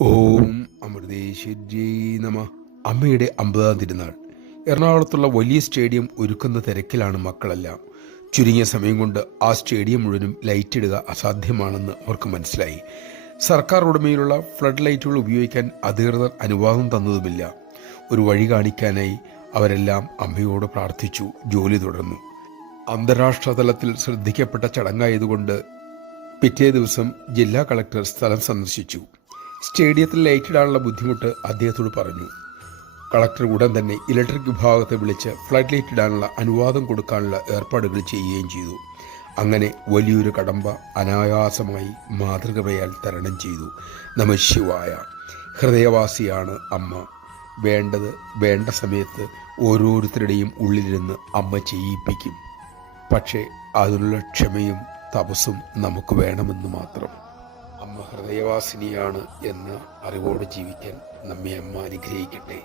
ഓം അമൃതേശ്വര്യേ നമ. അമ്മയുടെ 50-ാം തിരുനാൾ. എറണാകുളത്തുള്ള വലിയ സ്റ്റേഡിയം ഒരുക്കുന്ന തിരക്കിലാണ് മക്കളെല്ലാം. ചുരുങ്ങിയ സമയം കൊണ്ട് ആ സ്റ്റേഡിയം മുഴുവനും ലൈറ്റ് ഇടുക അസാധ്യമാണെന്ന് അവർക്ക് മനസ്സിലായി. സർക്കാർ ഉടമയിലുള്ള ഫ്ലഡ് ലൈറ്റുകൾ ഉപയോഗിക്കാൻ അധികൃതർ അനുവാദം തന്നതുമില്ല. ഒരു വഴി കാണിക്കാനായി അവരെല്ലാം അമ്മയോട് പ്രാർത്ഥിച്ചു. ജോലി തുടർന്നു. അന്താരാഷ്ട്ര തലത്തിൽ ശ്രദ്ധിക്കപ്പെട്ട ചടങ്ങായതുകൊണ്ട് പിറ്റേ ദിവസം ജില്ലാ കളക്ടർ സ്ഥലം സന്ദർശിച്ചു. സ്റ്റേഡിയത്തിൽ ലൈറ്റിടാനുള്ള ബുദ്ധിമുട്ട് അദ്ദേഹത്തോട് പറഞ്ഞു. കളക്ടർ ഉടൻ തന്നെ ഇലക്ട്രിക് വിഭാഗത്തെ വിളിച്ച് ഫ്ലഡ് ലൈറ്റ് ഇടാനുള്ള അനുവാദം കൊടുക്കാനുള്ള ഏർപ്പാടുകൾ ചെയ്യുകയും ചെയ്തു. അങ്ങനെ വലിയൊരു കടമ്പ അനായാസമായി മാതൃകയാൽ തരണം ചെയ്തു. നമഃ ശിവായ. ഹൃദയവാസിയാണ് അമ്മ. വേണ്ടത് വേണ്ട സമയത്ത് ഓരോരുത്തരുടെയും ഉള്ളിലിരുന്ന് അമ്മ ചെയ്യിപ്പിക്കും. പക്ഷേ അതിനുള്ള ക്ഷമയും തപസ്സും നമുക്ക് വേണമെന്ന് മാത്രം. അമ്മ ഹൃദയവാസിനിയാണ് എന്ന അറിവോടെ ജീവിക്കാൻ നമ്മെ അമ്മ അനുഗ്രഹിക്കട്ടെ.